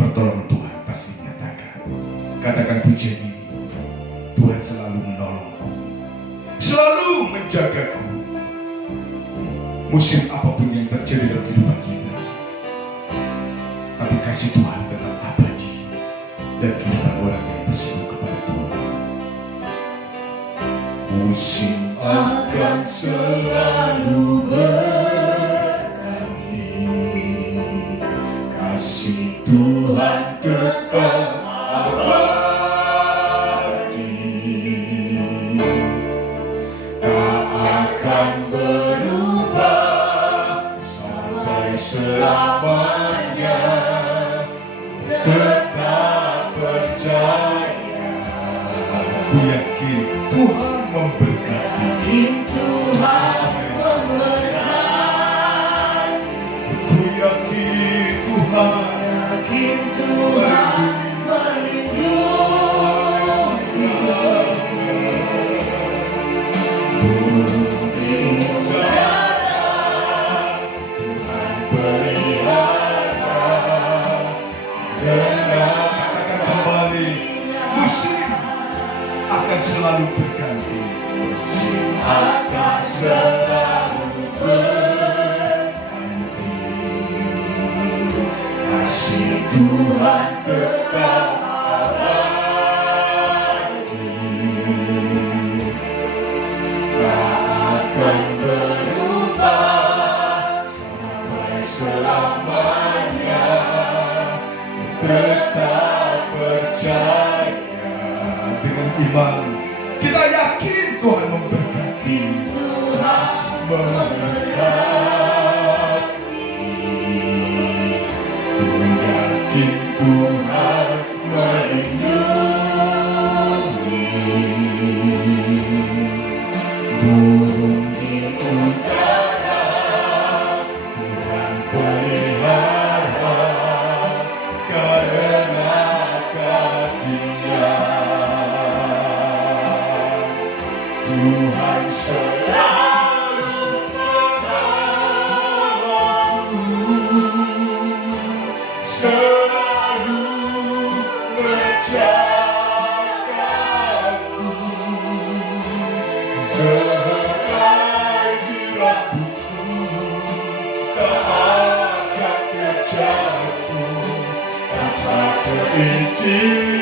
Pertolongan Tuhan pasti nyatakan. Katakan pujian ini, Tuhan selalu menolongku, selalu menjagaku. Musim apapun yang terjadi dalam kehidupan kita, tapi kasih Tuhan tetap abadi dan kehidupan orang yang berseru kepada Tuhan. Musim akan selalu berganti, kasih Tuhan tetap selamanya, tetap percaya. Ku yakin Tuhan memberkati. Tuhan memberkati. Ku yakin Tuhan. Tuhan melindungi. Bumi udara Tuhan pelihara. Katakan kembali, musim akan selalu berganti. Musim akan selalu berganti. Kasih Tuhan tetap abadi, tak akan berubah sampai selamanya. Tetap percaya dengan iman. Kita yakin Tuhan memberkati. Tuhan memberkati. Ku yakin Tuhan melindungi. Burung di udara Tuhan pelihara, karena kasih-Nya. Tuhan selalu menolongku, selalu menjagaku, sehelai diratuku tak akan terjatuh tanpa seizinku.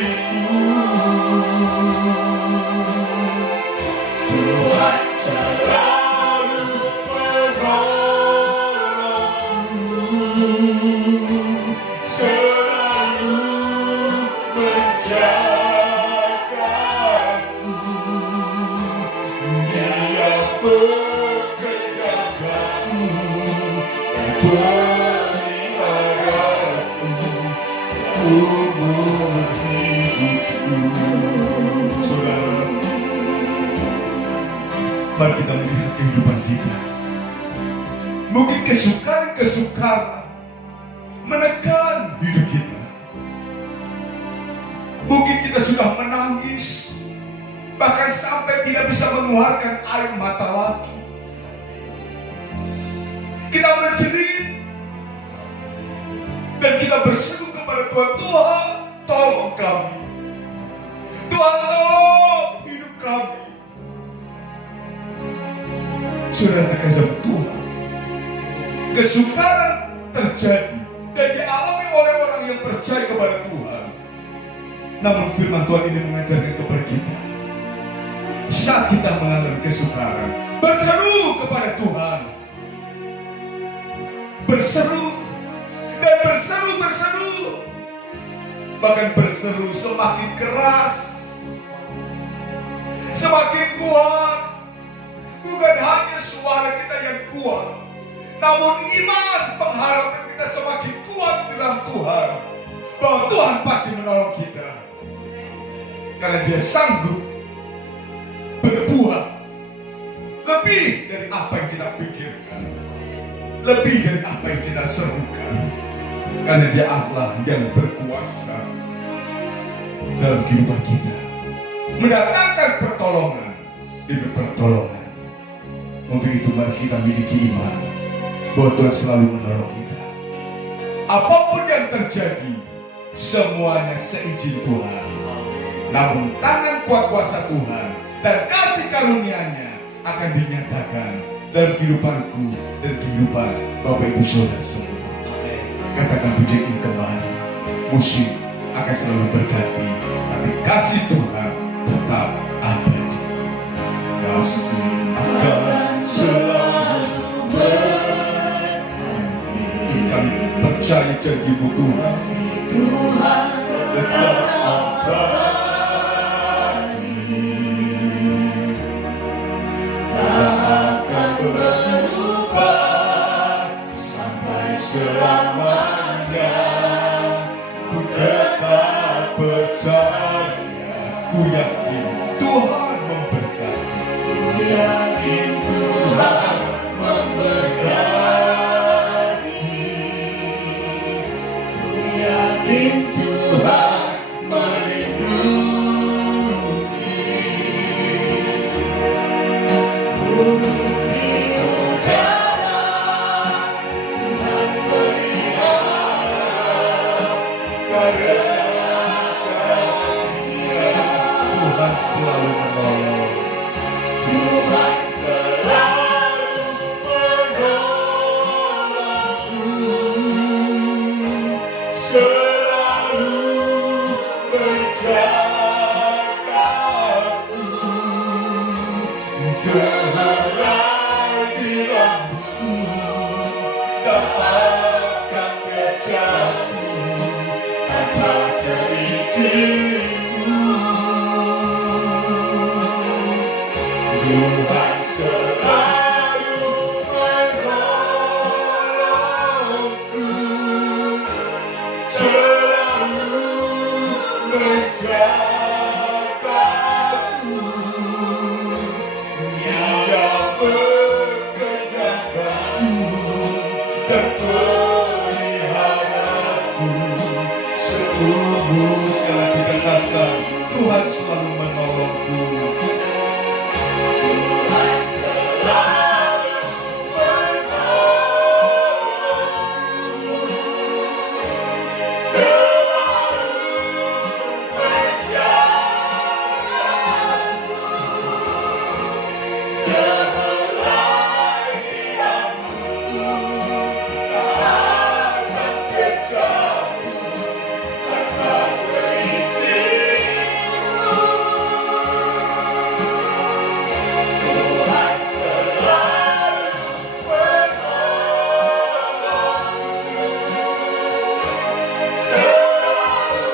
Tuhan selalu menolongku, selalu menjagaku. Dia menjagaku dan peliharaku seumur hidupku. Saudara, mari kita melihat kehidupan kita. Mungkin kesukaran menekan hidup kita. Mungkin kita sudah menangis, bahkan sampai tidak bisa mengeluarkan air mata lagi. Kita menjerit dan kita berseru kepada Tuhan. Tuhan, tolong kami. Tuhan, tolong hidup kami. Saudara terkasih Tuhan, kesukaran terjadi dan dialami oleh orang yang percaya kepada Tuhan. Namun firman Tuhan ini mengajarkan kepada kita, saat kita mengalami kesukaran, berseru kepada Tuhan, berseru dan berseru, bahkan berseru semakin keras, semakin kuat. Bukan hanya suara kita yang kuat, namun iman, pengharapan kita semakin kuat dalam Tuhan, bahwa Tuhan pasti menolong kita, karena Dia sanggup berbuat lebih dari apa yang kita pikirkan, lebih dari apa yang kita serukan, karena Dia Allah yang berkuasa dalam kehidupan kita, mendatangkan pertolongan demi pertolongan. Untuk itu mari kita miliki iman bahwa Tuhan selalu menolong kita. Apapun yang terjadi, semuanya seizin Tuhan. Namun tangan kuat kuasa Tuhan dan kasih karunia-Nya akan dinyatakan dalam kehidupanku dan kehidupan Bapak Ibu Saudara semua. Katakan puji ini kembali. Musik akan selalu berganti, tapi kasih Tuhan tetap abadi. Kasih akan selalu berganti. Kami percaya janji-Mu Tuhan. Tuhan Tetap abadi. Tak akan berubah sampai selamanya. Ku tetap percaya, ku yakin Tuhan memberkati. Ku yakin Tuhan memberkati. Ku yakin Tuhan melindungi. Bumi udara Tuhan pelihara, karena kasih-Nya Tuhan selalu menolong. Tuhan selalu menolongku, selalu menjagaku, sehelai di rambutku tak akan terjatuh tanpa seizin-Mu. Tuhan selalu menolongku, selalu menjagaku. Dia berkenyangkanku dan peliharaku seumur. Sekali dikatakan Tuhan selalu menolongku. Tuhan selalu menolongku, selalu menjagaku, sehelai di rambutku tak akan terjatuh tanpa seizin-Mu. Tuhan selalu menolongku, selalu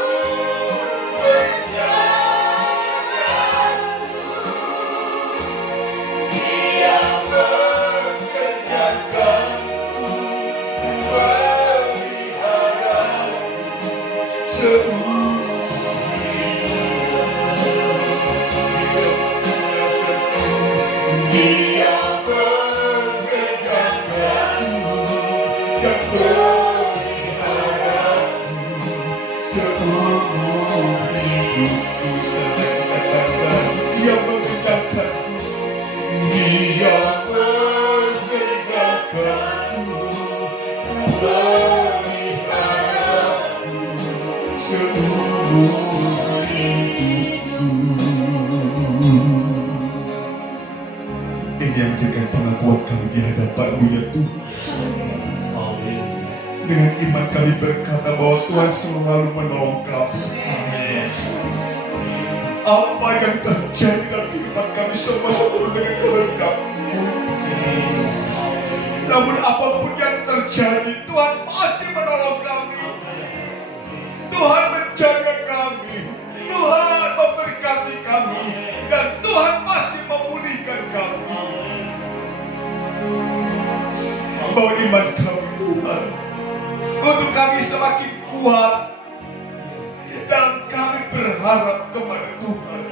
menjagaku. Dia berkenyangkanku dan peliharaku seumur hidupku. Dia berkenyangkanku dan peliharaku seumur hidupku. Sekali katakan, Dia mengenyangkanku. Dia mengenyangkanku, peliharaku seumur hidupku. Ini ini yang menjadikan pengakuan kami di hadapan-Mu ya Tuhan. Amin. Dengan iman kami berkata bahwa Tuhan selalu menolong kami. Amin. Apa yang terjadi dalam kehidupan kami semua seturut dengan kehendak-Mu. Yesus. Namun apapun yang terjadi, Tuhan pasti menolong kami. Tuhan menjaga kami. Tuhan memberkati kami. Dan Tuhan pasti memulihkan kami. Bawa iman kami Tuhan, untuk kami semakin kuat. Dan kami berharap kepada Tuhan.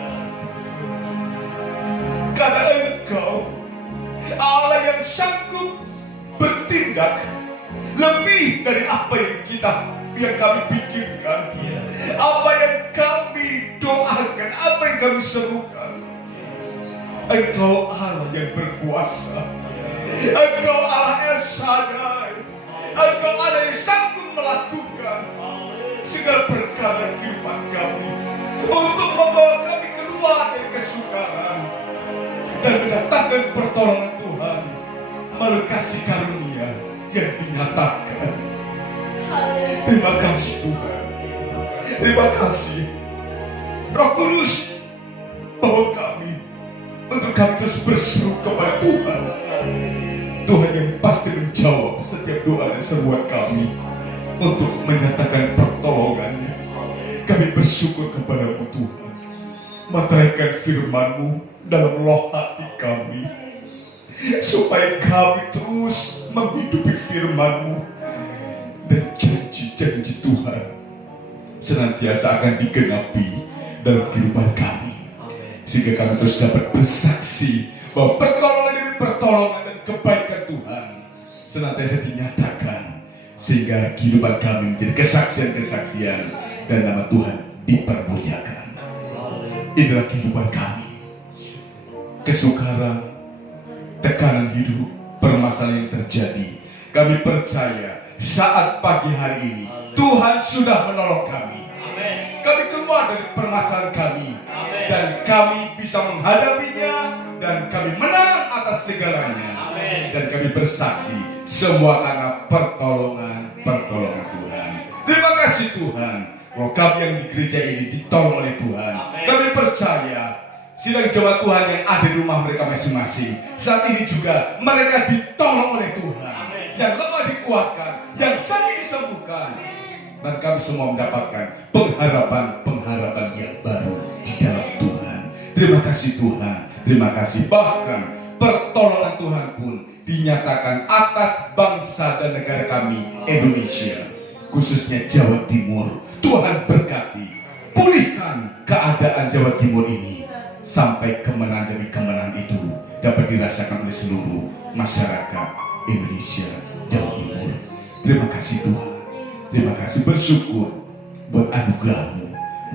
Karena Engkau Allah yang sanggup bertindak lebih dari apa yang kami pikirkan, apa yang kami doakan, apa yang kami serukan. Engkau Allah yang berkuasa. Engkau Allah yang sadar. Engkau Allah yang sanggup melakukan segala perkara kehidupan kami, untuk membawa kami keluar dari kesukaran dan mendatangkan pertolongan Tuhan melalui kasih karunia yang dinyatakan. Terima kasih Tuhan. Terima kasih Roh Kudus, bawa kami untuk kami terus berseru kepada Tuhan. Tuhan yang pasti menjawab setiap doa dan seruan kami untuk menyatakan pertolongannya. Kami bersyukur kepada-Mu Tuhan. Materaikan firman-Mu dalam loh hati kami, supaya kami terus menghidupi firman-Mu, dan janji-janji Tuhan senantiasa akan digenapi dalam kehidupan kami, sehingga kami terus dapat bersaksi bahwa pertolongan demi pertolongan dan kebaikan Tuhan senantiasa dinyatakan, sehingga kehidupan kami menjadi kesaksian-kesaksian dan nama Tuhan dipermuliakan. Inilah kehidupan kami. Kesukaran, tekanan hidup, permasalahan yang terjadi, kami percaya saat pagi hari ini Tuhan sudah menolong kami. Kami keluar dari permasalahan kami, dan kami bisa menghadapinya, dan kami menang atas segalanya. Dan kami bersaksi semua karena pertolongan Tuhan. Terima kasih Tuhan. Roh kami yang di gereja ini ditolong oleh Tuhan. Kami percaya sidang jemaat Tuhan yang ada di rumah mereka masing-masing saat ini juga mereka ditolong oleh Tuhan. Yang lemah dikuatkan, yang sakit disembuhkan, dan kami semua mendapatkan pengharapan yang baru di dalam Tuhan. Terima kasih Tuhan. Terima kasih. Bahkan pertolongan Tuhan pun dinyatakan atas bangsa dan negara kami Indonesia, khususnya Jawa Timur. Tuhan berkati, pulihkan keadaan Jawa Timur ini sampai kemenangan demi kemenangan itu dapat dirasakan oleh seluruh masyarakat Indonesia, Jawa Timur. Terima kasih Tuhan. Terima kasih, bersyukur buat anugerah-Mu,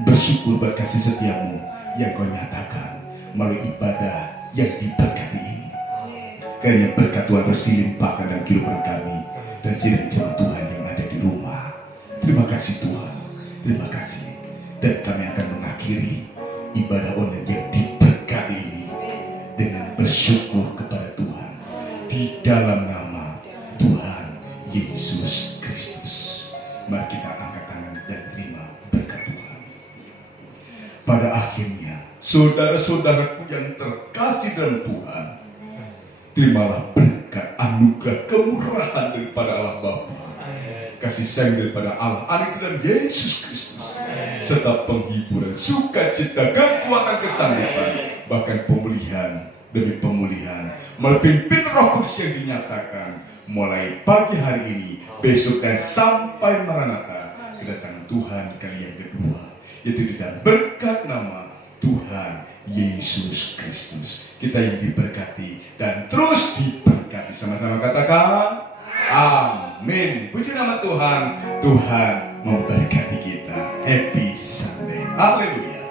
bersyukur buat kasih setia-Mu yang Kau nyatakan melalui ibadah yang diberkati ini. Kiranya berkat Tuhan terus dilimpahkan dalam kehidupan kami dan sidang jemaat Tuhan yang ada di rumah. Terima kasih Tuhan. Terima kasih. Dan kami akan mengakhiri ibadah online yang diberkati ini dengan bersyukur kepada Tuhan di dalam nama Tuhan Yesus Kristus. Mari kita angkat tangan dan terima berkat Tuhan. Pada akhirnya, saudara-saudaraku yang terkasih dalam Tuhan, terimalah berkat anugerah kemurahan daripada Allah Bapa, kasih sayang daripada Allah Anak dan Yesus Kristus, serta penghiburan, sukacita, kekuatan, kesanggupan, bahkan pemulihan demi pemulihan melalui pimpin Roh Kudus yang dinyatakan mulai pagi hari ini, besok, dan sampai Maranatha, kedatangan Tuhan kali yang kedua, yaitu di dalam berkat nama Tuhan Yesus Kristus. Kita yang diberkati dan terus diberkati. Sama-sama katakan amin. Puji nama Tuhan. Tuhan memberkati kita. Happy Sunday. Haleluya.